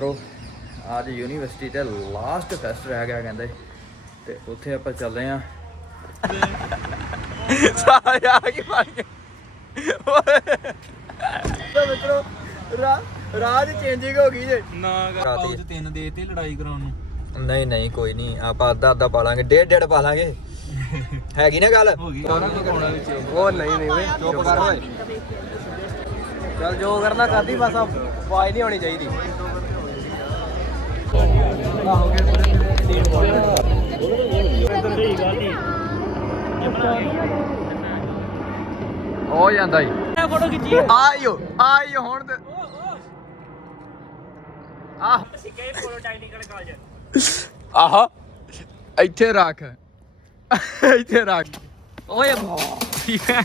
Pro ਅੱਜ university ਤੇ last fest ਰਹਿ ਗਿਆ ਕਹਿੰਦੇ। ਤੇ ਉੱਥੇ ਆਪਾਂ ਚੱਲੇ ਆ। ਸਾਰੇ ਆ ਕੇ ਮਾਰ ਕੇ ਓਏ ਮਿੱਤਰੋ ਰਾਜ ਚੇਂਜਿੰਗ ਹੋ ਗਈ ਜੇ। ਨਾ ਕਰ ਰਾਤੀ। ਪਾਉਚ ਤਿੰਨ ਦੇ ਤੇ ਲੜਾਈ ਕਰਾਉਣ ਨੂੰ। ਨਹੀਂ ਨਹੀਂ ਕੋਈ ਨਹੀਂ। ਆਪਾਂ ਅੱਧਾ ਅੱਧਾ ਪਾ ਲਾਂਗੇ। ਡੇਢ ਡੇਢ ਪਾ ਲਾਂਗੇ। ਹੈਗੀ ਨਾ ਗੱਲ? ਹੋ ਗਈ। ਉਹ ਨਹੀਂ ਨਹੀਂ ਓਏ। ਚੁੱਪ ਕਰ ਓਏ। ਚੱਲ ਜੋ ਕਰਨਾ ਕਰਦੀ ਬਸ ਆਵਾਜ਼ ਨਹੀਂ ਹੋਣੀ ਚਾਹੀਦੀ। ਹੋ ਜਾਂਦਾ ਹੀ ਆਇਓ ਆਇਓ ਹੁਣ ਤੇ। ਆਹ। ਅਸੀਂ ਗਏ ਫੋਟੋ ਟੈਕਨੀਕਲ ਕਾਲਜ ਆਹਾ, ਇੱਥੇ ਰੱਖ। ਇੱਥੇ ਰੱਖ। ਓਏ ਠੀਕ ਹੈ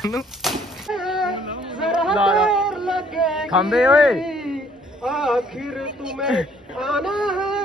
ਖੰਬੇ ਓਏ। ਆਖਿਰ ਤੂੰ ਮੈਂ ਆਣਾ ਹੈ।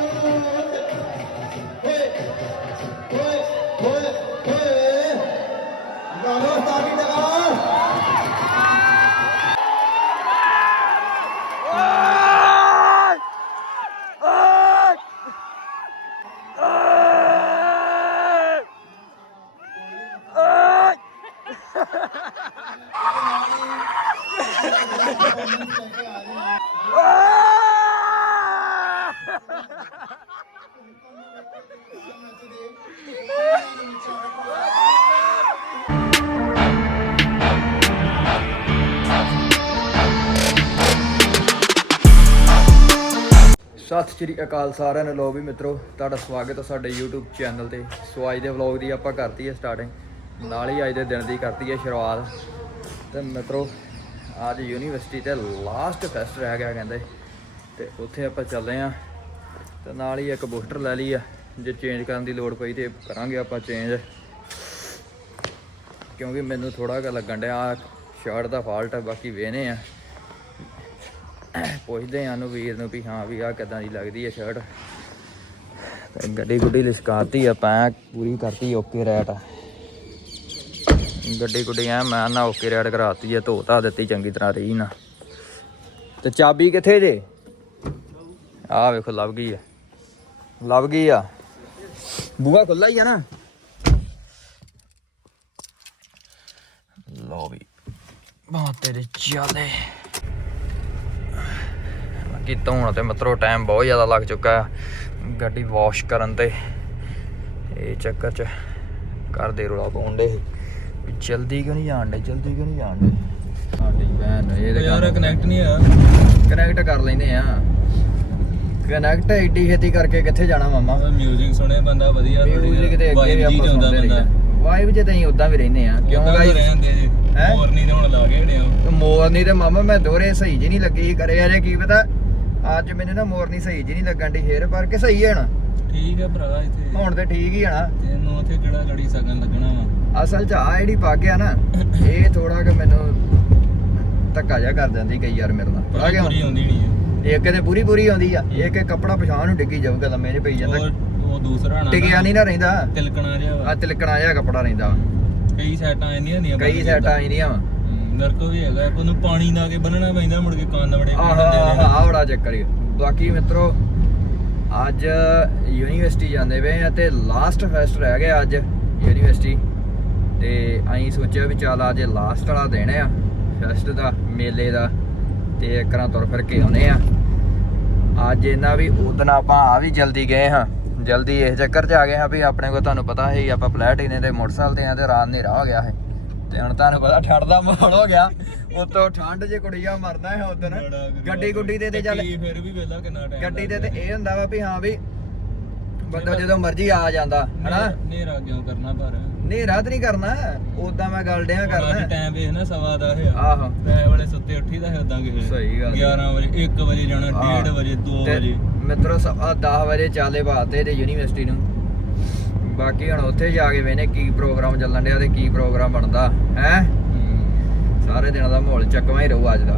ਓਏ ਓਏ ਓਏ। ਲਾਹੌਰ ਤਾੜੀ ਲਗਾ ਸ਼੍ਰੀ ਅਕਾਲ ਸਾਰਿਆਂ ਨੂੰ। ਲੋ ਵੀ ਮਿੱਤਰੋ, ਤੁਹਾਡਾ ਸਵਾਗਤ ਹੈ ਸਾਡੇ YouTube ਚੈਨਲ ਤੇ। ਸੋ ਅੱਜ ਦੇ ਵਲੌਗ ਦੀ ਆਪਾਂ ਕਰਤੀ ਹੈ ਸਟਾਰਟਿੰਗ ਨਾਲ ਹੀ ਅੱਜ ਦੇ ਦਿਨ ਦੀ ਕਰਤੀ ਹੈ ਸ਼ੁਰੂਆਤ। ਤੇ ਮਿੱਤਰੋ, ਅੱਜ ਯੂਨੀਵਰਸਿਟੀ ਤੇ ਲਾਸਟ ਫੈਸਟ ਰਹਿ ਗਿਆ ਕਹਿੰਦੇ। ਤੇ ਉੱਥੇ ਆਪਾਂ ਚੱਲੇ ਆ ਤੇ ਨਾਲ ਹੀ ਇੱਕ ਬੂਸਟਰ ਲੈ ਲਈ ਆ। ਜੇ ਚੇਂਜ ਕਰਨ ਦੀ ਲੋੜ ਪਈ ਤੇ ਕਰਾਂਗੇ ਆਪਾਂ ਚੇਂਜ ਕਿਉਂਕਿ ਮੈਨੂੰ ਥੋੜਾ ਜਿਹਾ ਲੱਗਣ ਡਿਆ ਸ਼ਰਟ ਦਾ ਫਾਲਟ ਹੈ ਬਾਕੀ ਵੇਨੇ ਆ। ਪੁੱਛਦੇ ਆ ਨੂੰ ਵੀਰ ਨੂੰ ਵੀ ਹਾਂ ਵੀ ਆ ਕਿਦਾਂ ਦੀ ਲੱਗਦੀ ਹੈ ਸ਼ਰਟ ਤੇ ਗੱਡੀ ਗੁੱਡੀ ਲਿਸ਼ਕਾਤੀ ਆ ਪੂਰੀ ਕਰਤੀ ਓਕੇ ਰੈਟ। ਗੱਡੀ ਗੁੱਡੀ ਐ, ਮੈਂ ਨਾ ਓਕੇ ਰੈਟ ਕਰਾਤੀ ਹੈ ਧੋਤਾ ਦਿੱਤੀ ਚੰਗੀ ਤਰ੍ਹਾਂ ਰਹੀ ਨਾ ਤੇ ਚਾਬੀ ਕਿੱਥੇ ਜੇ? ਆ ਵੇਖੋ, ਲੱਭ ਗਈ ਆ। ਲੱਭ ਗਈ ਆ। ਬੂਹਾ ਖੁੱਲਾ ਹੀ ਆ ਨਾ। ਲੋ ਵੀ। ਬਾਤ ਤੇਰੇ ਚਾਲੇ ਬਾਕੀ ਧੋਣ ਤੇ ਮਤਰੋ ਟਾਈਮ ਬਹੁਤ ਜ਼ਿਆਦਾ ਲੱਗ ਚੁੱਕਾ ਹੈ। ਗੱਡੀ ਵਾਸ਼ ਕਰਨ ਤੇ। ਇਹ ਚੱਕਰ ਚ ਕਰਦੇ ਰੋਲਾ ਪਾਉਂਦੇ ਜਲਦੀ ਕਿਉਂ ਨਹੀਂ ਜਾਣਦੇ ਜਲਦੀ ਕਿਉਂ ਨਹੀਂ ਜਾਣਦੇ ਸਾਡੀ ਭੈਣ ਇਹ ਤੇ ਯਾਰ ਕਨੈਕਟ ਨਹੀਂ ਆ ਕਨੈਕਟ ਕਰ ਲੈਂਦੇ ਆ। ਕਨੈਕਟ ਏਡੀ ਛੇਤੀ ਕਰਕੇ ਕਿੱਥੇ ਜਾਣਾ ਮਾਮਾ? ਮਿਊਜ਼ਿਕ ਸੁਣੇ ਬੰਦਾ ਵਧੀਆ ਮਿਊਜ਼ਿਕ ਤੇ ਅੱਗੇ ਵੀ ਆਪਾਂ ਸੁਣਦੇ ਰਹੀਦਾ। ਵਾਈਬ ਜੇ ਤਾਂ ਉਦਾਂ ਵੀ ਰਹਿੰਦੇ ਆ। ਕਿਉਂ ਗਾਈ ਹੈਂ? ਹੋਰ ਨਹੀਂ ਤੇ ਹੁਣ ਲਾ ਕੇ ਹੜਿਆ ਮੋਰਨੀ ਤੇ ਮਾਮਾ ਮੈਂ ਦੋਰੇ ਸਹੀ ਜੀ ਨਹੀਂ ਲੱਗੀ ਕਰੇ ਅਜੇ ਕੀ ਪਤਾ ਅੱਜ ਮੈਨੂੰ ਨਾ ਮੋਰਨੀ ਸਹੀ ਜੀ ਨਹੀਂ ਲੱਗਣ ਦੀ ਫੇਰ ਪਰ ਕਿ ਸਹੀ ਹੈ ਨਾ ਠੀਕ ਹੈ ਭਰਾ ਇੱਥੇ ਹੁਣ ਤੇ ਠੀਕ ਹੀ ਆ ਨਾ। ਤੈਨੂੰ ਉੱਥੇ ਕਿਹੜਾ ਲੜੀ ਸਗਨ ਲੱਗਣਾ ਵਾ? ਅਸਲ ਚ ਆ ਜਿਹੜੀ ਪੱਗ ਆ ਨਾ ਇਹ ਥੋੜਾ ਕਿ ਮੈਨੂੰ ਧੱਕਾ ਜਿਹਾ ਕਰ ਦਿੰਦੀ ਕਈ ਯਾਰ ਮੇਰੇ ਨਾਲ। ਪਤਾ ਕਿਉਂ ਪੂਰੀ ਆਉਂਦੀ ਨਹੀਂ ਹੈ ਇੱਕ ਤੇ ਪੂਰੀ ਪੂਰੀ ਆਉਂਦੀ ਆ ਇੱਕ ਕੱਪੜਾ ਪਛਾਣ ਨੂੰ ਡਿੱਗੀ ਜਾਊਗਾ ਲੰਮੇ ਚ ਪਈ ਜਾਂਦਾ। ਉਹ ਉਹ ਦੂਸਰਾ ਨਾ ਟਿਕਿਆ ਨਹੀਂ ਨਾ ਰਹਿੰਦਾ। ਤਿਲਕਣਾ ਜਿਹਾ ਵਾ। ਆ ਤਿਲਕਣਾ ਜਿਹਾ ਕੱਪੜਾ ਰਹਿੰਦਾ ਵਾ। ਕਈ ਸੈਟਾਂ ਇੰਨੀਆਂ ਹੁੰਦੀਆਂ ਕਈ ਸੈਟਾਂ ਆਈਆਂ ਵਾ। ਮੇਰੇ ਕੋ ਵੀ ਹੈਗਾ ਆਪਾਂ ਨੂੰ ਪਾਣੀ ਲਾ ਕੇ ਬੰਨਣਾ ਪੈਂਦਾ ਮੁੜ ਕੇ ਕੰਨ ਬੜੇ ਆਹ ਆਹ ਬੜਾ ਚੱਕਰ ਹੀ ਬਾਕੀ ਮਿੱਤਰੋ ਅੱਜ ਯੂਨੀਵਰਸਿਟੀ ਜਾਂਦੇ ਪਏ ਆ ਤੇ ਲਾਸਟ ਫੈਸਟ ਰਹਿ ਗਿਆ ਅੱਜ ਯੂਨੀਵਰਸਿਟੀ। ਤੇ ਅਸੀਂ ਸੋਚਿਆ ਵੀ ਚੱਲ ਅੱਜ ਲਾਸਟ ਵਾਲਾ ਦਿਨ ਆ ਫੈਸਟ ਦਾ ਮੇਲੇ ਦਾ ਤੇ ਇੱਕ ਰਾਂ ਤੁਰ ਫਿਰ ਕੇ ਆਉਨੇ ਆ। ਅੱਜ ਇਹਨਾਂ ਵੀ ਉਦਨ ਆਪਾਂ ਆ ਵੀ ਜਲਦੀ ਗਏ ਹਾਂ। ਜਲਦੀ ਇਸ ਚੱਕਰ 'ਚ ਆ ਗਏ ਹਾਂ ਵੀ ਆਪਣੇ ਕੋਲ ਤੁਹਾਨੂੰ ਪਤਾ ਹੈ ਆਪਾਂ ਪਲੈਟੀਨੇ ਤੇ ਮੋਟਰਸਾਈਕਲ ਤੇ ਆ ਤੇ ਰਾਤ ਹਨੇਰਾ ਹੋ ਗਿਆ ਹੈ। ਤੇ ਹੁਣ ਤੁਹਾਨੂੰ ਪਤਾ ਠੰਡ ਦਾ ਮਾਹੌਲ ਹੋ ਗਿਆ। ਉਤੋਂ ਠੰਡ 'ਚ ਕੁੜੀਆਂ ਮਰਦਾ ਹੈ ਉਦਨ ਗੱਡੀ ਗੁੱਡੀ ਦੇ ਤੇ ਚੱਲ। ਫਿਰ ਵੀ ਵੇਲਾ ਕਿੰਨਾ ਟਾਈਮ ਗੱਡੀ ਦੇ ਤੇ ਇਹ ਹੁੰਦਾ ਵਾ ਵੀ ਹਾਂ ਵੀ ਬੰਦਾ ਜਦੋਂ ਮਰਜ਼ੀ ਆ ਜਾਂਦਾ ਹਨਾ? ਨੇਰਾ ਕਿਉਂ ਕਰਨਾ ਪਰ? ਹਨੇਰਾ ਤੇ ਨਹੀਂ ਕਰਨਾ ਉਦਾਂ ਮੈਂ ਗੱਲ ਡਿਆ ਕਰਨਾ। ਟਾਈਮ ਵੇਖ ਨਾ ਸਵਾ ਦਾ ਹੈ ਆਹੋ। ਐ ਵੇਲੇ ਸੁੱਤੇ ਉੱਠੀ ਦਾ ਹੈ ਉਦਾਂ ਕਿਸੇ ਸਹੀ ਗੱਲ 11 ਵਜੇ 1 ਵਜੇ ਜਾਣਾ ਹਾਂ। 1:30 ਵਜੇ 2 ਤੇ ਵਜੇ। ਮਿੱਤਰੋ ਸਵਾ 10 ਵਜੇ ਚਾਲੇ ਬਾਤੇ ਤੇ ਯੂਨੀਵਰਸਿਟੀ ਨੂੰ। ਬਾਕੀ ਹੁਣ ਉੱਥੇ ਜਾ ਕੇ ਵੇਨੇ ਕੀ ਪ੍ਰੋਗਰਾਮ ਚੱਲਣ ਡਿਆ ਤੇ ਕੀ ਪ੍ਰੋਗਰਾਮ ਬਣਦਾ ਹੈ? ਸਾਰੇ ਦਿਨਾਂ ਦਾ ਮਾਹੌਲ ਚੱਕਵਾ ਹੀ ਰਹੂ ਅੱਜ ਦਾ।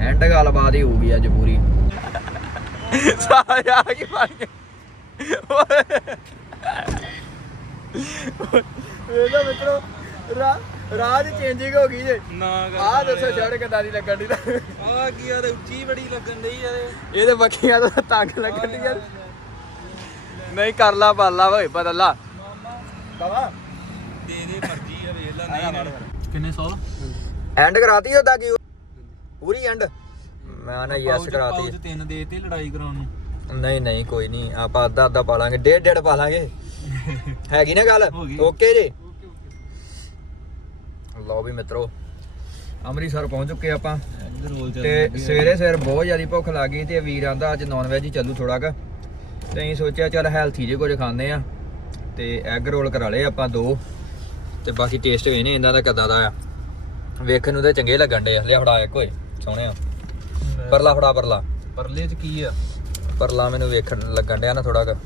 ਐਂਡ ਗੱਲਬਾਤ ਹੀ ਹੋਊਗੀ ਅੱਜ ਪੂਰੀ। ਸਾਰੇ ਆ ਕੀ ਬਣ ਗਏ। ਵੇਖੋ ਮਿੱਤਰੋ ਰਾ ਰਾਜ ਚੇਂਜਿੰਗ ਹੋ ਗਈ ਜੇ। ਨਾ ਆਹ ਦੱਸੋ ਸ਼ਹਿਰ ਕਿੱਦਾਂ ਦੀ ਲੱਗਣ ਦੀ ਆ ਕੀ ਯਾਰ ਉੱਚੀ ਬੜੀ ਲੱਗਣ ਡਈ ਯਾਰ ਇਹਦੇ ਬੱਕੀਆਂ ਤੋਂ ਤੰਗ ਲੱਗਣ ਦੀ ਯਾਰ ਨਹੀਂ ਕਰ ਲਾ ਬਾਲਾ ਓਏ ਬਦਲ ਲਾ। ਬਾਵਾ ਦੇ ਦੇ ਮਰਜ਼ੀ ਆ ਵੇਖ ਲੈ ਨਹੀਂ ਕਿੰਨੇ 100 ਐਂਡ ਕਰਾਤੀ ਉਹਦਾ ਕੀ? ਪੂਰੀ ਐਂਡ ਮੈਂ ਨਾ ਯੈਸ ਕਰਾਤੀ। ਪਾਉਚ ਤਿੰਨ ਦੇ ਤੇ ਲੜਾਈ ਕਰਾਉਣ ਨੂੰ। ਨਹੀਂ ਨਹੀਂ ਕੋਈ ਨਹੀਂ ਆਪਾਂ ਅੱਧਾ ਅੱਧਾ ਪਾ ਲਾਂਗੇ ਡੇਢ ਡੇਢ ਪਾ ਲਾਂਗੇ। ਹੈਗੀ ਨਾ ਗੱਲ। ਓਕੇ ਜੀ? ਲਓ ਵੀ ਮਿੱਤਰੋ ਅੰਮ੍ਰਿਤਸਰ ਪਹੁੰਚ ਚੁੱਕੇ ਆਪਾਂ। ਤੇ ਸਵੇਰੇ ਸਵੇਰ ਬਹੁਤ ਜ਼ਿਆਦਾ ਭੁੱਖ ਲੱਗ ਗਈ ਤੇ ਵੀਰ ਆਂਦਾ ਅੱਜ ਨਾਨ ਵੈਜ ਹੀ ਚੱਲੂ ਥੋੜਾ ਕ। ਤੇ ਅਸੀਂ ਸੋਚਿਆ ਚੱਲ ਹੈਲਥੀ ਜੇ ਕੁਝ ਖਾਂਦੇ ਆ ਤੇ ਐਗ ਰੋਲ ਕਰਾ ਲਏ ਆਪਾਂ ਦੋ ਤੇ ਬਾਕੀ ਟੇਸਟ ਵੇਨੇ ਇਹਨਾਂ ਦਾ ਕਿੱਦਾਂ ਦਾ ਆ। ਵੇਖਣ ਨੂੰ ਤੇ ਚੰਗੇ ਲੱਗਣ ਡੇ ਲਿਆ ਫੜਾ ਇੱਕ ਓਏ ਸੋਹਣੇ ਆ। ਪਰਲਾ ਫੜਾ ਪਰਲਾ। ਪਰਲੇ ਚ ਕੀ ਆ? ਪਰਲਾ ਮੈਨੂੰ ਵੇਖਣ ਲੱਗਣ ਡਿਆ ਨਾ ਥੋੜਾ ਕ।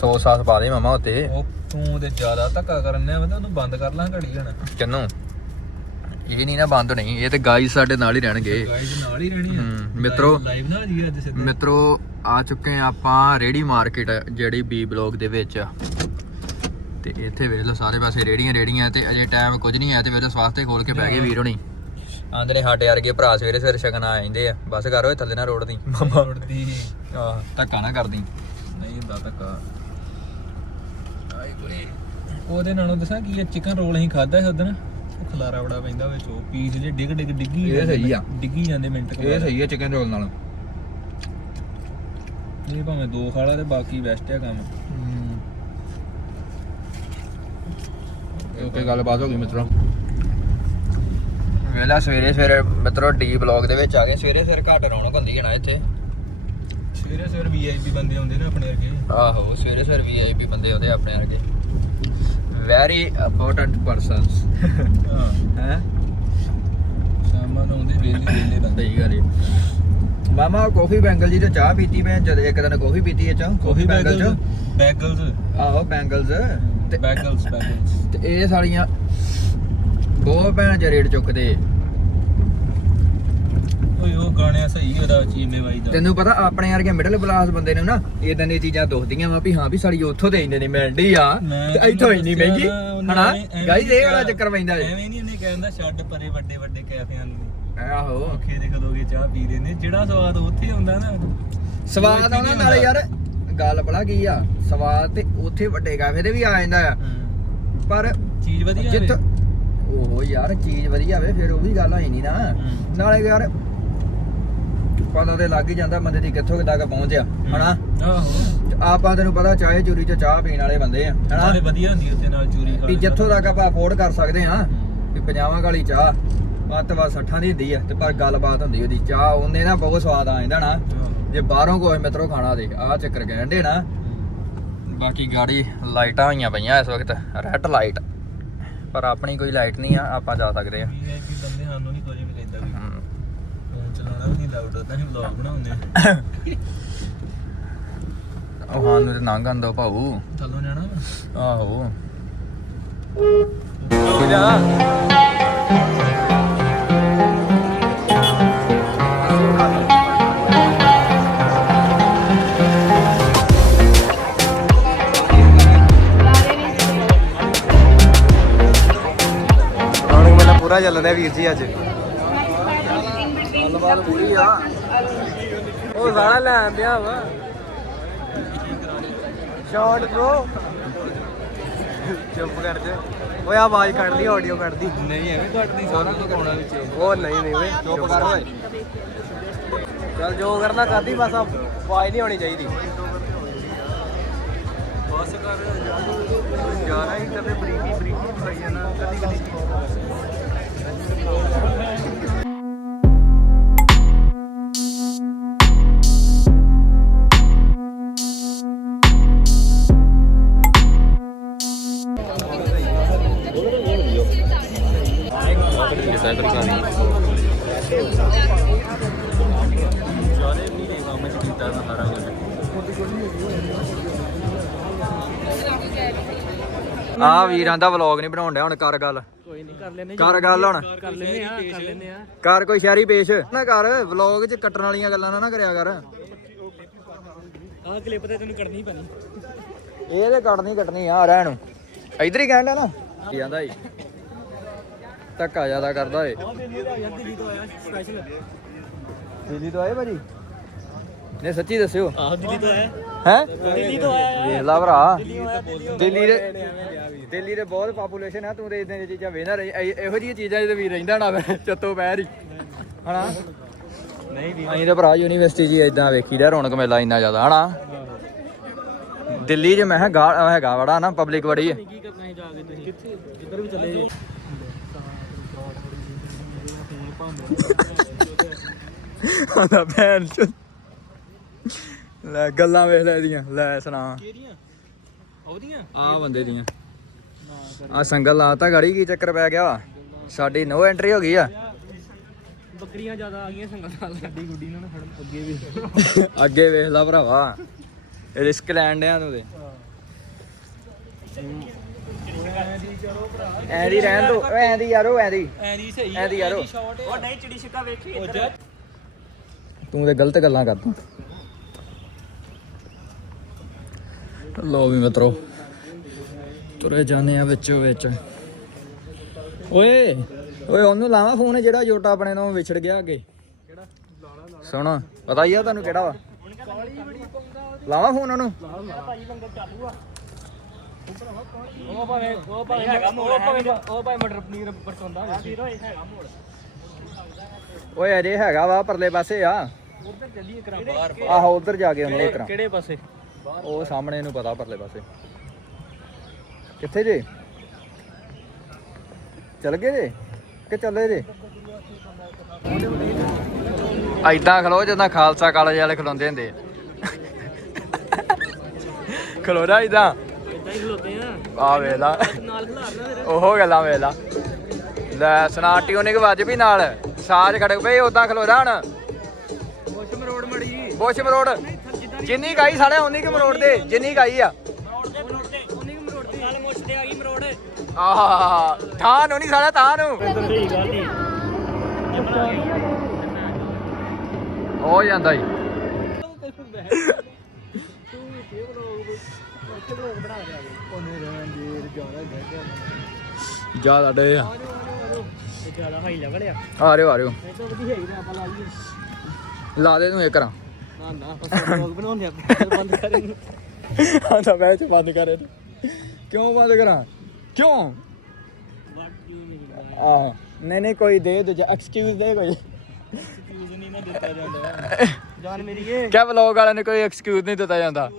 ਸੌ ਸਾਸ ਪਾ ਦੇ ਮਾਮਾ ਉੱਤੇ। ਉਹ ਤੂੰ ਤੇ ਜ਼ਿਆਦਾ ਧੱਕਾ ਕਰਨ ਵਾ ਤਾਂ ਉਹਨੂੰ ਬੰਦ ਕਰ ਲਾਂ ਘੜੀ ਹਣ। ਕਿੰਨੂੰ ਇਹ ਨਹੀਂ ਨਾ ਬੰਦ ਨਹੀਂ ਇਹ ਤੇ ਗਾਈਸ ਸਾਡੇ ਨਾਲ ਹੀ ਰਹਿਣਗੇ। ਗਾਈਜ਼ ਨਾਲ ਹੀ ਰਹਿਣੀ ਆ। ਹੂੰ, ਮਿੱਤਰੋ- ਲਾਈਵ ਨਾ ਜੀ ਅੱਜ ਸਿੱਧਾ। ਮਿੱਤਰੋ ਆ ਚੁੱਕੇ ਆ ਆਪਾਂ ਰੇੜੀ ਮਾਰਕੀਟ ਜਿਹੜੀ ਬੀ ਬਲੌਕ ਦੇ ਵਿੱਚ। ਆ। ਤੇ ਇੱਥੇ ਵੇਖ ਲਓ ਸਾਰੇ ਪਾਸੇ ਰੇੜੀਆਂ ਰੇੜੀਆਂ ਤੇ ਅਜੇ ਟਾਈਮ ਕੁਝ ਨਹੀਂ ਆਇਆ ਤੇ ਵੇਖ ਲਓ ਸਵਾਸਤੇ ਖੋਲ ਕੇ ਬਹਿ ਗਏ ਵੀਰ ਹੋਣੀ। ਆਂਦੇ ਨੇ ਸਾਡੇ ਵਰਗੇ ਭਰਾ ਸਵੇਰੇ ਸਵੇਰੇ ਸ਼ਗਨ ਆ ਜਾਂਦੇ ਆ। ਬਸ ਕਰ ਓਏ ਥੱਲੇ ਨਾ ਰੋਡ ਦੀ। ਮਾਮਾ ਉੜਦੀ ਆਹ ਧੱਕਾ ਨਾ ਕਰਦੀ। ਨਹੀਂ ਹੁੰਦਾ ਧੱਕਾ। ਆਈ ਕੁੜੀ ਉਹਦੇ ਨਾਲੋਂ ਦੱਸਾਂ ਕੀ ਆ ਚਿਕਨ ਰੋਲ ਅਸੀਂ ਖਾਦਾ ਸੀ ਉਦੋਂ ਖਲਾਰਾ ਬੜਾ ਪੈਂਦਾ ਵਿੱਚ ਉਹ ਪੀਸ ਜੇ ਡਿੱਗ ਡਿੱਗ ਡਿੱਗੀ ਇਹ ਜਾਂਦੇ ਸਹੀ ਆ। ਮਿੰਟ- ਡਿੱਗੀ ਜਾਂਦੇ ਮਿੰਟ ਕੁ ਇਹ ਬਾਅਦ। ਸਹੀ ਹੈ ਚਿਕਨ ਰੋਲ ਨਾਲ। ਇਹ ਭਾਵੇਂ ਦੋ ਖਾ ਲਾ ਤੇ ਬਾਕੀ ਬੈਸਟ ਆ ਕੰਮ। ਓਕੇ ਗੱਲਬਾਤ ਹੋ ਗਈ ਮਿੱਤਰੋ? ਵੇਲਾ ਸਵੇਰੇ ਸਵੇਰੇ ਮਿੱਤਰੋ ਡੀ ਬਲੌਗ ਦੇ ਵਿੱਚ ਆ ਗਏ। ਸਵੇਰੇ ਸਵੇਰੇ ਘੱਟ ਰੌਣਕ ਹੁੰਦੀ ਹੈ ਨਾ ਇੱਥੇ। ਸਵੇਰੇ ਸਵੇਰੇ ਵੀਆਈਪੀ ਬੰਦੇ ਆਉਂਦੇ ਨੇ ਆਪਣੇ ਵਰਗੇ। ਆਹੋ ਸਵੇਰੇ ਸਵੇਰੇ ਵੀਆਈਪੀ ਬੰਦੇ ਉਹਦੇ ਆਪਣੇ ਵਰਗੇ। ਵੈਰੀ ਇੰਪੋਰਟੈਂਟ ਪਰਸਨਸ ਹਾਂ ਹੈ ਸ਼ਾਮਾਂ ਨੂੰ ਆਉਂਦੇ ਵੇਲੇ ਵੇਲੇ ਬੰਦੇ ਹੈ ਮਾਮਾ ਕਾਫੀ ਬੈਂਗਲ ਜੀ ਤੇ ਚਾਹ ਪੀਤੀ ਮੈਂ ਜਦ ਇੱਕ ਦਿਨ ਕਾਫੀ ਪੀਤੀ ਹੈ ਚਾਹ ਕਾਫੀ ਬੈਂਗਲ ਬੈਗਲਸ ਚ। ਬੈਗਲਸ ਆਹੋ ਬੈਂਗਲਸ ਤੇ ਬੈਗਲਸ ਬੈਗਲਸ ਤੇ ਇਹ ਸਾਲੀਆਂ ਬਹੁਤ ਭੈਣ ਚ ਰੇਟ ਚੁੱਕਦੇ ਓਏ ਸਹੀ ਉਹਦਾ ਦਾ ਤੈਨੂੰ ਪਤਾ ਆਪਣੇ ਵਰਗੇ ਮਿਡਲ ਕਲਾਸ ਬੰਦੇ ਨੂੰ ਨਾ ਇਦਾਂ ਦੀਆਂ ਚੀਜ਼ਾਂ ਦੁਖਦੀਆਂ ਵਾ ਵੀ ਹਾਂ ਵੀ ਸਾਲੀ ਉੱਥੋਂ ਦੇ ਇੰਨੇ ਨਹੀਂ ਮਿਲਦੀ ਆ ਤੇ ਇੱਥੋਂ ਇੰਨੀ ਮਹਿੰਗੀ ਹਨਾ ਗਾਈਜ਼ ਇਹ ਵਾਲਾ। ਚੱਕਰ ਪੈਂਦਾ ਜੇ ਐਵੇਂ ਨਹੀਂ ਉਹਨੇ ਕਹਿੰਦਾ ਛੱਡ ਪਰੇ ਵੱਡੇ ਵੱਡੇ ਕੈਫਿਆਂ ਨੂੰ ਆਹੋ ਔਖੇ ਦੇ ਖਲੋਗੇ ਚਾਹ ਪੀ ਰਹੇ ਨੇ ਜਿਹੜਾ ਸਵਾਦ ਉੱਥੇ ਆਉਂਦਾ ਨਾ ਸਵਾਦ ਆਉਣਾ ਨਾਲੇ। ਯਾਰ ਗੱਲ ਬੜਾ ਕੀ ਆ ਸਵਾਦ ਤੇ ਉੱਥੇ ਵੱਡੇ ਕਾਫੇ ਦੇ ਵੀ ਆ ਜਾਂਦਾ ਆ। ਪਰ ਚੀਜ਼ ਵਧੀਆ ਹੋਵੇ। ਉਹ ਯਾਰ ਚੀਜ਼ ਵਧੀਆ ਹੋਵੇ ਫਿਰ ਉਹ ਵੀ ਗੱਲ ਹੋਈ ਨਹੀਂ ਨਾ। ਨਾਲੇ ਯਾਰ ਪਤਾ ਤੇ ਲੱਗ ਹੀ ਜਾਂਦਾ ਬੰਦੇ ਦੀ ਕਿੱਥੋਂ ਤੱਕ ਪਹੁੰਚਿਆ ਹਨਾ? ਆਹੋ। ਆਪਾਂ ਤੈਨੂੰ ਪਤਾ ਚਾਹੇ ਚੂਰੀ ਚ ਚਾਹ ਪੀਣ ਵਾਲੇ ਬੰਦੇ ਆ ਨਾਲੇ ਹਨਾ ਵਧੀਆ ਹੁੰਦੀ ਉੱਤੇ ਨਾਲ ਚੂਰੀ ਵੀ। ਜਿੱਥੋਂ ਤੱਕ ਆਪਾਂ ਅਫੋਰਡ ਕਰ ਸਕਦੇ ਹਾਂ ਵੀ ਪੰਜਾਵਾਂ ਵਾਲੀ ਚਾਹ ਵੱਧ ਤੋਂ ਵੱਧ 60 ਦੀ ਹੁੰਦੀ ਆ ਤੇ ਪਰ ਗੱਲਬਾਤ ਹੁੰਦੀ ਉਹਦੀ ਚਾਹ ਉਹਨੇ ਨਾ ਬਹੁਤ ਸਵਾਦ ਆ ਜਾਂਦਾ ਨਾ। ਜੇ ਬਾਹਰੋਂ ਕੋਈ ਮਿੱਤਰੋ ਖਾਣਾ ਦੇ ਆ ਚੱਕਰ ਕਹਿੰਦੇ ਨਾ। ਬਾਕੀ ਗਾੜੀ ਲਾਈਟਾਂ ਹੋਈਆਂ ਪਈਆਂ ਇਸ ਵਕਤ ਰੈੱਡ ਲਾਈਟ ਪਰ ਆਪਣੀ ਕੋਈ ਲਾਈਟ ਨਹੀਂ ਆ ਆਪਾਂ ਜਾ ਸਕਦੇ ਆ VIP ਬੰਦੇ ਸਾਨੂੰ ਨਹੀਂ ਕੁਝ ਵੀ ਕਹਿੰਦਾ ਵੀ ਹਮ। ਫੋਨ ਚਲਾਉਣਾ ਵੀ ਨਹੀਂ ਲਾਊਡ ਤਾਂ ਅਸੀਂ ਵਲੌਗ ਬਣਾਉਂਦੇ ਆ। ਉਹ ਸਾਨੂੰ ਤੇ ਨੰਗ ਆਂਦਾ ਭਾਊ। ਥੱਲੋਂ ਜਾਣਾ। ਆਹੋ। ਰੁਕ ਜਾ। ਪੂਰਾ ਚੱਲਦਾ ਵੀਰ ਜੀ ਅੱਜ। ਗੱਲਬਾਤ ਪੂਰੀ ਆ। ਉਹ ਸਾਰਾ ਲੈ ਆਂਦਿਆ ਵਾ। ਸ਼ਾਰਟ ਬ్రో ਚੁੱਪ ਕਰ ਜਾ ਓਏ ਆਵਾਜ਼ ਕੱਢਦੀ ਆਡੀਓ ਕੱਢਦੀ। ਨਹੀਂ ਐਵੇਂ ਘਟਦੀ ਸਾਰਾ ਲਗਾਉਣਾ ਵਿੱਚ। ਉਹ ਨਹੀਂ ਨਹੀਂ ਓਏ। ਚੁੱਪ ਕਰ ਓਏ। ਚੱਲ ਜੋ ਕਰਨਾ ਕਰਦੀ ਬਸ ਆਵਾਜ਼ ਨਹੀਂ ਆਉਣੀ ਚਾਹੀਦੀ। ਬਸ ਕਰ ਜਾਣਾ ਹੀ ਕਦੇ ਬਰੀਕੀ ਬਰੀਕੀ ਪਾਈ ਜਾਣਾ ਕਦੀ ਕਦੀ ਆ ਵੀਰਾਂ ਦਾ ਵਲੌਗ ਨਹੀਂ ਬਣਾਉਣ ਡਿਆ ਹੁਣ ਕਰ ਗੱਲ। ਕੋਈ ਨਹੀਂ ਕਰ ਲੈਨੇ ਕਰ ਗੱਲ ਹੁਣ। ਕਰ ਲੈਨੇ ਆ ਕਰ ਲੈਨੇ ਆ। ਕਰ ਕੋਈ ਸ਼ਹਿਰੀ ਪੇਸ਼। ਨਾ ਕਰ ਵਲੌਗ 'ਚ ਕੱਟਣ ਵਾਲੀਆਂ ਗੱਲਾਂ ਨਾ ਨਾ ਕਰਿਆ ਕਰ। ਆਹ ਕਲਿੱਪ ਤੇ ਤੈਨੂੰ ਕਰਨੀ ਪੈਣੀ। ਇਹ ਤੇ ਕੱਟਣੀ ਕੱਟਣੀ ਆ ਰਹਿਣ। ਨੂੰ ਇਧਰ ਹੀ ਕਹਿਣ ਡਿਆ ਨਾ। ਕੀ ਆਂਦਾ ਈ ਧੱਕਾ ਜ਼ਿਆਦਾ ਕਰਦਾ ਏ। ਆਹ ਦਿੱਲੀ ਤੋਂ ਆਏ ਭਾਜੀ? ਨੇ ਸੱਚੀ ਦੱਸਿਓ। ਆਹ ਦਿੱਲੀ ਤੋਂ ਆਇਆ। ਹੈ? ਦਿੱਲੀ ਤੋਂ ਆਇਆ। ਵੇਖ ਲਾ ਭਰਾ। ਦਿੱਲੀ ਦੇ ਦਿੱਲੀ ਦੇ ਬਹੁਤ ਪਾਪੂਲੇਸ਼ਨ ਆ ਤੂੰ ਤੇ ਇਦਾਂ ਦੀਆਂ ਚੀਜ਼ਾਂ ਵੇਖਦਾ ਰਹੀ ਇਹ- ਇਹੋ ਜਿਹੀਆਂ ਚੀਜ਼ਾਂ ਜਿਹਦੇ ਵੀ ਰਹਿੰਦਾ ਨਾ ਚੱਤੋ ਪੈਰ ਹੀ। ਹਨਾ? ਨਹੀਂ ਵੀ ਅਸੀਂ ਤਾਂ ਭਰਾ ਯੂਨੀਵਰਸਿਟੀ 'ਚ ਇਦਾਂ ਵੇਖੀਦਾ ਰੌਣਕ ਮੇਲਾ ਇੰਨਾ ਜ਼ਿਆਦਾ ਹਨਾ? ਦਿੱਲੀ 'ਚ ਮੈਂ ਕਿਹਾ ਗਾ ਹੈਗਾ ਬੜਾ ਨਾ ਪਬਲਿਕ ਬੜੀ ਹੈ ਕੀ ਕਰਨਾ ਹੈ ਜਾ ਕੇ ਤੁਸੀਂ? ਕਿੱਥੇ ਜਿੱਧਰ ਵੀ ਚਲੇ ਜਾਓ ਆਂਦਾ ਭੈਣ ਚ ਲੈ ਗੱਲਾਂ ਵੇਖ ਲੈ ਇਹਦੀਆਂ ਲੈ ਸੁਣਾ। ਕਿਹੜੀਆਂ? ਉਹਦੀਆਂ ਆ ਬੰਦੇ ਦੀਆਂ। ਆ ਸੰਗਲ ਲਾਤਾ ਗਾੜੀ ਕੀ ਚੱਕਰ ਪੈ ਗਿਆ? ਸਾਡੀ ਨੋ ਐਂਟਰੀ ਹੋ ਗਈ ਆ। ਬੱਕਰੀਆਂ ਜ਼ਿਆਦਾ ਆ ਗਈਆਂ ਸੰਗਤ ਨਾਲ। ਗੱਡੀ ਗੁੱਡੀ ਨਾਲ ਫੜਨ ਅੱਗੇ ਵੀ ਅੱਗੇ ਵੇਖ ਲਾ ਭਰਾਵਾ। ਰਿਸਕ ਲੈਣ ਡਿਆ ਤੂੰ ਤੇ। ਐਂਦੀ ਰਹਿਣ ਦੋ ਐਂਦੀ ਯਾਰੋ ਐਂਦੀ ਐਨੀ ਸਹੀ ਐਂਦੀ ਯਾਰੋ। ਉਹ ਨਹੀਂ ਚਿੜੀ ਛਿੱਕਾ ਵੇਖੀ ਇੱਧਰ। ਤੂੰ ਤੇ ਗਲਤ ਗੱਲਾਂ ਕਰਦਾ। ਲੋ ਵੀ ਮਿੱਤਰੋ ਤੁਰੇ ਜਾਣੇ ਆ ਵਿੱਚੋਂ ਵਿੱਚ। ਓਏ ਓਏ ਉਹਨੂੰ ਲਾਵਾਂ ਫੋਨ ਜਿਹੜਾ ਜੋਟਾ ਆਪਣੇ ਨਾਲ ਵਿਛੜ ਗਿਆ ਅੱਗੇ। ਸੁਣ ਪਤਾ ਹੀ ਆ ਤੁਹਾਨੂੰ ਕਿਹੜਾ ਵਾ। ਲਾਵਾਂ ਫੋਨ ਉਹਨੂੰ। ਉਹ ਭਾਵੇਂ ਉਹ ਭਾਵੇਂ ਹੈਗਾ ਮੋੜ ਉਹ ਭਾਵੇਂ ਉਹ ਭਾਵੇਂ ਮਟਰ ਪਨੀਰ ਪਰਚਾਉਂਦਾ ਹਾਂ ਵੀਰ ਓਏ ਹੈਗਾ ਮੋੜ ਓਏ ਅਜੇ ਹੈਗਾ ਵਾ ਪਰਲੇ ਪਾਸੇ ਆ। ਉਧਰ ਚੱਲੀਏ ਕਰਾਂ ਬਾਹਰ ਆਹੋ ਉਧਰ ਜਾ ਕੇ ਉਹਨੇ ਕਰਾਂ ਕਿਹੜੇ ਪਾਸੇ? ਉਹ ਸਾਹਮਣੇ ਨੂੰ ਪਤਾ ਪਰਲੇ ਪਾਸੇ। ਕਿੱਥੇ ਜੇ? ਚੱਲ ਗਏ ਜੇ? ਕਿ ਚੱਲੇ ਜੇ? ਐਦਾਂ ਖਲੋ ਜਿੱਦਾਂ ਖਾਲਸਾ ਕਾਲਜ ਵਾਲੇ ਖਲੋਂਦੇ ਹੁੰਦੇ ਆ। ਖਲੋ ਜਾ ਐਦਾਂ ਆ। ਆ ਵੇਖ ਲਾ। ਨਾਲ ਖਿਲਾਰਨਾ ਫਿਰ ਉਹ ਗੱਲਾਂ ਵੇਖ ਲਾ। ਲੈ ਸੁਣਾ ਟਿਊਨਿੰਗ ਵੱਜ ਵੀ ਨਾਲ। ਸਾਜ ਖੜਕ ਪਈ ਉਦਾਂ ਖਲੋ ਜਾ ਹੁਣ। ਮੋਸ਼ਮ ਰੋਡ ਮੜੀ ਬੋਸ਼ ਮਰੋੜ। ਜਿੰਨੀ ਗਾਈ ਸਾਲੇ ਉਨੀ ਕਿ ਮਰੋੜ ਦੇ। ਜਿੰਨੀ ਗਾਈ ਆ। ਆਹ ਥਾਂ ਨੂੰ ਨਹੀਂ ਸਾਲਾ ਥਾਂ ਨੂੰ। ਸਹੀ ਗੱਲ ਨਹੀਂ ਹੋ ਜਾਂਦਾ ਈ ਜ਼ਿਆਦਾ ਡੇ ਆ ਜ਼ਿਆਦਾ ਹਾਈ ਲੈਵਲ ਆ ਆ ਰਿਓ। ਆ ਇਹ ਤਾਂ ਆਪਾਂ ਲਾ ਦੇ ਤੂੰ ਇੱਕ ਰਾਂ ਨਾ ਨਾ ਲੋਕ ਬਣਾਉਂਦੇ ਆ ਬੰਦ ਕਰੇ ਨੂੰ ਆਂਦਾ ਮੈਚ ਬੰਦ ਕਰ ਕਿਉਂ ਬੰਦ ਕਰਾਂ? ਕਿਉਂ? ਆਹ। ਨਹੀਂ ਨਹੀਂ ਕੋਈ ਦੇ ਦੂਜਾ। ਐਕਸਕਿਊਜ਼ ਦੇ ਕੋਈ। ਐਕਸਕਿਊਜ਼ ਨਹੀਂ ਨਾ ਦਿੱਤਾ ਜਾਂਦਾ। ਜਾਨ ਮੇਰੀ ਇਹ। ਕਿਆ ਵਲੌਗ ਵਾਲਿਆਂ ਨੇ ਕੋਈ ਐਕਸਕਿਊਜ਼ ਨਹੀਂ ਦਿੱਤਾ ਜਾਂਦਾ?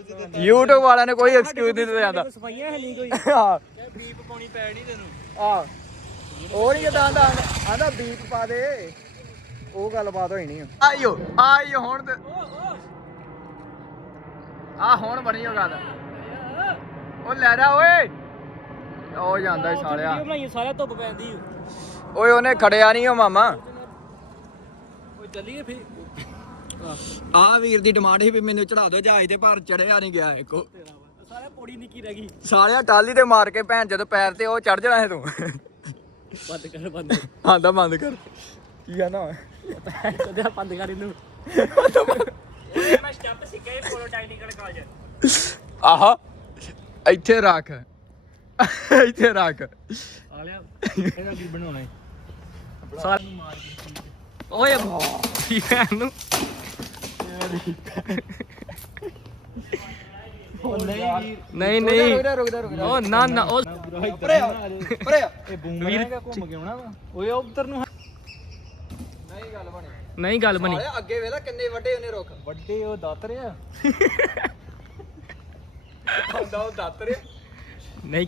YouTube ਵਾਲਿਆਂ ਨੇ ਕੋਈ ਐਕਸਕਿਊਜ਼ ਨਹੀਂ ਦਿੱਤਾ ਜਾਂਦਾ। ਸਫਾਈਆਂ ਹੈ ਨਹੀਂ ਕੋਈ। ਆਹ। ਬੀਪ ਪਾਉਣੀ ਪੈਣੀ ਤੈਨੂੰ। ਆ ਉਹ ਨਹੀਂ ਕਿਦਾਂ ਆਂਦਾ ਆਂਦਾ ਬੀਪ ਪਾ ਦੇ। ਉਹ ਗੱਲਬਾਤ ਹੋਈ ਨਹੀਂ। ਹੁਣ ਤੇ। ਆ ਹੁਣ ਬਣੀ ਉਹ ਗੱਲ। ਉਹ ਲੈ ਜਾ ਓਏ। ਉਹ ਜਾਂਦਾ ਹੀ ਸਾਲਿਆ। ਵੀਡੀਓ ਬਣਾਈ ਸਾਰਾ ਧੁੱਪ ਪੈਂਦੀ ਓਏ ਉਹਨੇ ਖੜਿਆ ਨਹੀਂ ਉਹ ਮਾਮਾ। ਓਏ ਚੱਲੀਏ ਫੇ ਆ ਵੀਰ ਦੀ ਡਿਮਾਂਡ ਸੀ ਵੀ ਮੈਨੂੰ ਚੜਾ ਦਿਓ ਜਹਾਜ਼ ਤੇ ਪਰ ਚੜਿਆ ਨਹੀਂ ਗਿਆ ਇੱਕੋ। ਸਾਰਾ ਪੌੜੀ ਨਿੱਕੀ ਰਹਿ ਗਈ। ਸਾਲਿਆ ਟਾਲੀ ਤੇ ਮਾਰ ਕੇ ਭੈਣ ਜਦੋਂ ਪੈਰ ਤੇ ਉਹ ਚੜ ਜਾਣਾ ਹੈ ਤੂੰ। ਬੰਦ ਕਰ ਬੰਦ ਆਂਦਾ ਬੰਦ ਕਰ। ਕੀ ਆ ਨਾ ਕਦੇ ਬੰਦ ਕਰ ਇਹਨੂੰ। ਮੈਂ ਸਟੈਪ ਸਿੱਖਿਆ ਪੋਲੋ ਟੈਕਨੀਕਲ ਕਾਲਜ ਆਹ ਇੱਥੇ ਰੱਖ। ਇੱਥੇ ਰੱਖ। ਆ ਲਿਆ। ਇਹਦਾ ਕੀ ਬਣਾਉਣਾ ਹੈ? ਸਾਰਾ ਓਏ ਠੀਕ ਹੈ। ਇਹਨੂੰ। ਨਹੀਂ। ਨਹੀਂ ਰੁਕ ਜਾ ਰੁਕ ਜਾ ਰੁਕ ਜਾ ਉਹ ਨਾ ਨਾ ਉਹ ਪਰੇ ਪਰੇ ਆ ਇਹ ਬੂਮਰ ਘੁੰਮ ਕੇ ਆਉਣਾ ਵਾ। ਓਏ ਉਧਰ ਨੂੰ ਨਹੀਂ ਗੱਲ ਬਣੀ। ਨਹੀਂ ਗੱਲ ਬਣੀ। ਅੱਗੇ ਵੇਲਾ ਕਿੰਨੇ ਵੱਡੇ ਉਹਨੇ ਰੁੱਖ। ਵੱਡੇ ਉਹ ਦਾਤਰ ਆ। ਆਂਦਾ ਉਹ ਦਾਤਰ ਨਹੀਂ।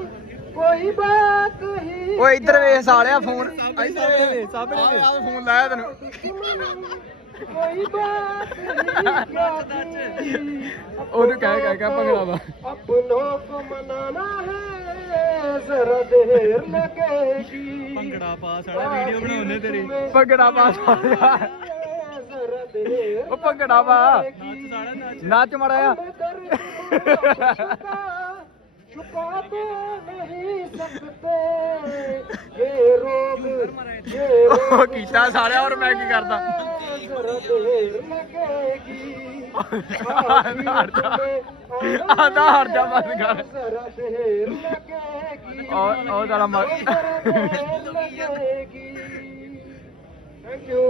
ਕੋਈ ਬਾਤ ਹੀ ਓਏ ਇੱਧਰ ਵੇਖ ਸਾਲਿਆ ਫੋਨ। ਇੱਧਰ ਵੇਖ ਸਾਹਮਣੇ ਵੇਖ ਆ ਫੋਨ ਲਾਇਆ ਤੈਨੂੰ। ਕੋਈ ਬਾਤ ਹੀ ਕਹਿ ਕਹਿ ਕੇ ਭੰਗੜਾ ਵਾ ਆਪਣੋ ਕੋ ਮਨਾਣਾ ਜ਼ਰਾ ਦੇਰ ਲੱਗੇਗੀ। ਭੰਗੜਾ ਪਾ ਸਾਲੇ ਵੀਡੀਓ ਬਣਾਉਨੇ ਤੇਰੀ। ਭੰਗੜਾ ਪਾ ਸਾਲਿਆ। ਜ਼ਰਾ ਦੇਰ ਉਹ ਭੰਗੜਾ ਪਾ। ਨੱਚ ਸਾਲਿਆ ਨੱਚ। ਮੜਾਇਆ छुपा तो नहीं सकते ये रोग ये ਉਹ ਕੀਤਾ ਸਾਲਿਆ ਔਰ ਮੈਂ ਕੀ ਕਰਦਾ जरा देर लगेगी ਆਦਾ ਹਟ ਜਾ ਬਸ ਕਰ जरा देर लगेगी ਉਹ ਉਹ ਸਾਲਾ ਮਰ थैंक यू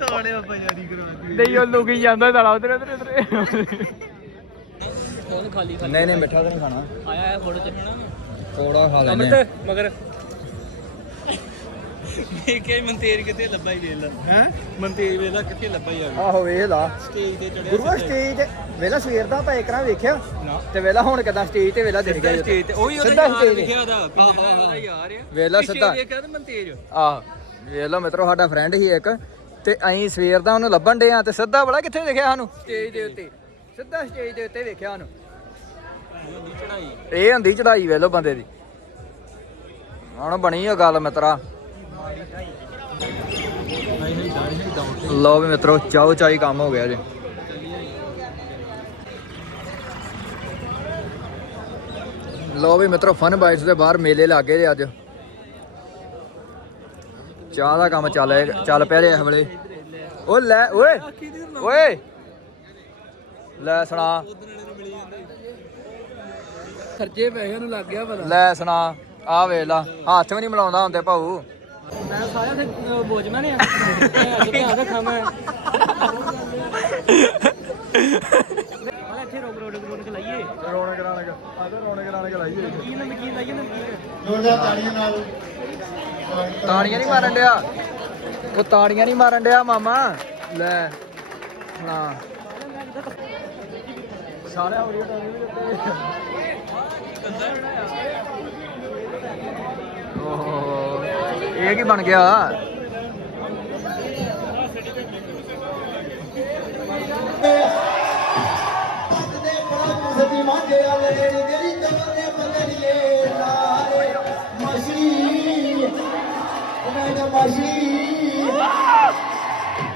ਸਾਲੇ ਬਾਬਾ ਯਾਰੀ ਕਰਵਾ ਨਹੀਂ ਉਹ ਲੁਕੀ ਜਾਂਦਾ ਸਾਲਾ ਉਧਰ ਉਧਰ ਉਧਰ ਫੋਨ ਖਾਲੀ ਖਾਲੀ? ਨਹੀਂ ਨਹੀਂ ਮਿੱਠਾ ਤਾਂ ਨਹੀਂ ਖਾਣਾ। ਆਇਆ ਆਇਆ ਫੋਟੋ ਚੱਕਣਾ ਥੋੜਾ ਖਾ ਲੈਨੇ ਅਮਿਤ ਮਗਰ। ਦੇਖੇ ਮੰਤੇਰ ਕਿਤੇ ਲੱਭਾ ਹੀ ਦੇ ਲਾ। ਹੈ? ਮੰਤੇਰ ਵੇਲਾ ਕਿੱਥੇ ਲੱਭਾ ਹੀ ਆ। ਆਹੋ ਵੇਖ ਲਾ। ਸਟੇਜ ਤੇ ਚੜਿਆ ਗੁਰੂਆ ਸਟੇਜ ਵੇਲਾ ਸਵੇਰ ਦਾ ਆਪਾਂ ਇਕਰਾ ਵੇਖਿਆ। ਨਾ। ਤੇ ਵੇਲਾ ਹੁਣ ਕਿਦਾਂ ਸਟੇਜ ਤੇ ਵੇਲਾ ਦਿਖ ਗਿਆ ਸਟੇਜ ਤੇ। ਉਹੀ ਸਿੱਧਾ ਉਹਦਾ ਯਾਰ stage ਤੇ। ਲਿਖਿਆ ਉਹਦਾ। ਉਹਦਾ ਯਾਰ ਆ। ਵੇਲਾ ਸਿੱਧਾ। ਦੇਖਿਆ ਤੇ ਮੰਤੇਰ ਆਹ ਵੇਖ ਲਓ ਮਿੱਤਰੋ ਸਾਡਾ ਫਰੈਂਡ ਹੀ ਇੱਕ। ਤੇ ਅਸੀਂ ਸਵੇਰ ਦਾ ਉਹਨੂੰ ਲੱਭਣ ਡੇ ਆ ਤੇ ਸਿੱਧਾ ਬੜਾ ਕਿੱਥੇ ਦੇਖਿਆ ਸਾਨੂੰ? ਸਟੇਜ ਦੇ ਉੱਤੇ। ਸਿੱਧਾ ਸਟੇਜ ਦੇ ਉੱਤੇ ਵੇਖਿਆ ਉਹਨੂੰ। ਇਹ ਹੁੰਦੀ ਚੜਾਈ ਵੇਲੋ ਬੰਦੇ ਦੀ। ਹੁਣ ਬਣੀ ਉਹ ਗੱਲ ਮਿੱਤਰਾ। ਲਓ ਵੀ ਮਿੱਤਰੋ, ਚਾਓ ਚਾਈ ਕੰਮ ਹੋ ਗਿਆ ਜੀ। ਲਓ ਵੀ ਮਿੱਤਰੋ ਫਨ ਬਾਈਟਸ ਦੇ ਬਾਹਰ ਮੇਲੇ ਲੱਗੇ ਜੇ ਅੱਜ। ਚਾਹ ਦਾ ਕੰਮ ਚੱਲ ਚੱਲ ਪਿਆ ਜੇ ਇਸ ਵੇਲੇ। ਓ ਲੈ, ਓਏ ਓਏ। ਲੈ ਸੁਣਾ। ਖਰਚੇ ਪੈ ਗਏ ਉਹਨੂੰ ਲੱਗ ਗਿਆ ਪਤਾ। ਲੈ ਸੁਣਾ ਆ ਵੇਖ ਲਾ ਹੱਥ ਵੀ ਨਹੀਂ ਮਿਲਾਉਂਦਾ ਹੁੰਦੇ ਭਾਊ। ਮੈਂ ਸਾਰਿਆਂ ਦੇ ਬੋਝਣਾ ਨੇ ਅੱਜ ਧਿਆਨ ਰੱਖਾਂ ਮੈਂ ਮੈਂ ਇੱਥੇ ਰੋਕ ਰੋਕ ਰੋਕ ਲਾਈਏ ਰੌਣਕ ਰੌਣਕ ਆ ਤਾਂ ਰੌਣਕ ਰੌਣਕ ਲਾਈਏ। ਕੀ ਨਮਕੀਨ ਲਾਈਏ ਨਮਕੀਨ ਤਾੜੀਆਂ ਨਹੀਂ ਮਾਰਨ ਡਿਆ। ਉਹ ਤਾੜੀਆਂ ਨਹੀਂ ਮਾਰਨ ਡਿਆ ਮਾਮਾ। ਲੈ ਸੁਣਾ। ਸਾਰੇ ਹੋ ਰਹੀ ਓਹੋ, ਇਹ ਕੀ ਬਣ ਗਿਆ?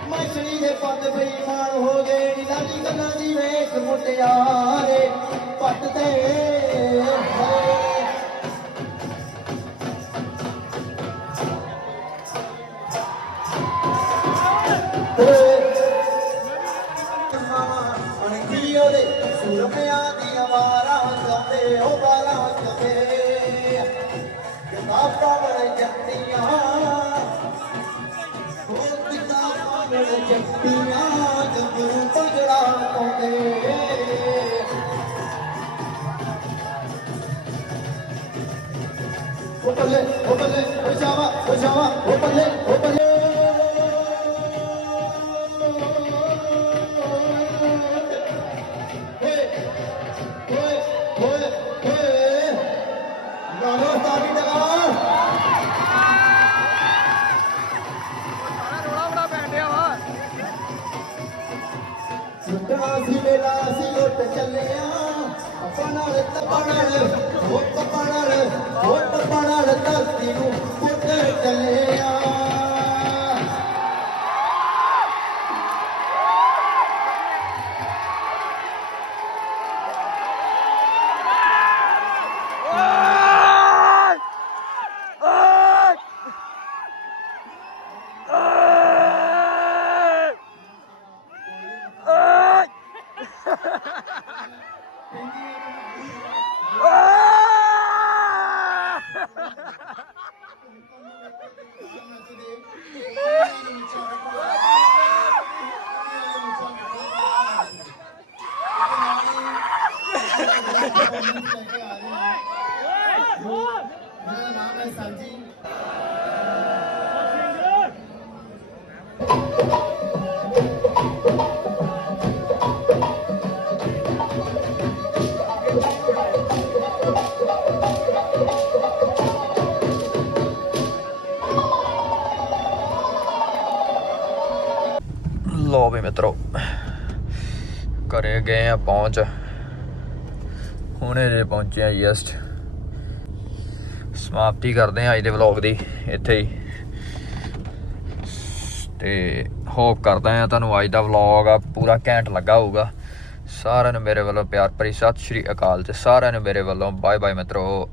ਮਛਲੀ ਦੇ ਪੱਤ ਬੇਈਮਾਨ ਹੋ ਗਏ ਲਾਡੀ ਗੱਲਾਂ ਦੀ ਵੇਖ ਮੁਟਿਆਰੇ। ਜੱਟੀਆਂ ਉਹ ਜੰਗੂ ਪਗੜਾ ਪਾਉਂਦੇ। ਉਹ ਬੱਲੇ ਉਹ ਬੱਲੇ ਉਹ ਜਾਵਾ ਉਹ ਜਾਵਾ ਉਹ ਬੱਲੇ ਮਿੱਤਰੋ। ਘਰੇ ਗਏ ਆ ਪਹੁੰਚ। ਹੁਣੇ ਜੇ ਪਹੁੰਚੇ ਆ ਜਸਟ ਸਮਾਪਤੀ ਕਰਦੇ ਆ ਅੱਜ ਦੇ ਵਲੌਗ ਦੀ, ਇੱਥੇ ਹੀ। ਤੇ ਹੋਪ ਕਰਦਾ ਆ ਤੁਹਾਨੂੰ ਅੱਜ ਦਾ ਵਲੌਗ ਆ, ਪੂਰਾ ਘੈਂਟ ਲੱਗਾ ਹੋਊਗਾ। ਸਾਰਿਆਂ ਨੂੰ ਮੇਰੇ ਵੱਲੋਂ ਪਿਆਰ ਭਰੀ ਸਤਿ ਸ਼੍ਰੀ ਅਕਾਲ ਤੇ ਸਾਰਿਆਂ ਨੂੰ ਮੇਰੇ ਵੱਲੋਂ ਬਾਏ ਬਾਏ ਮਿੱਤਰੋ।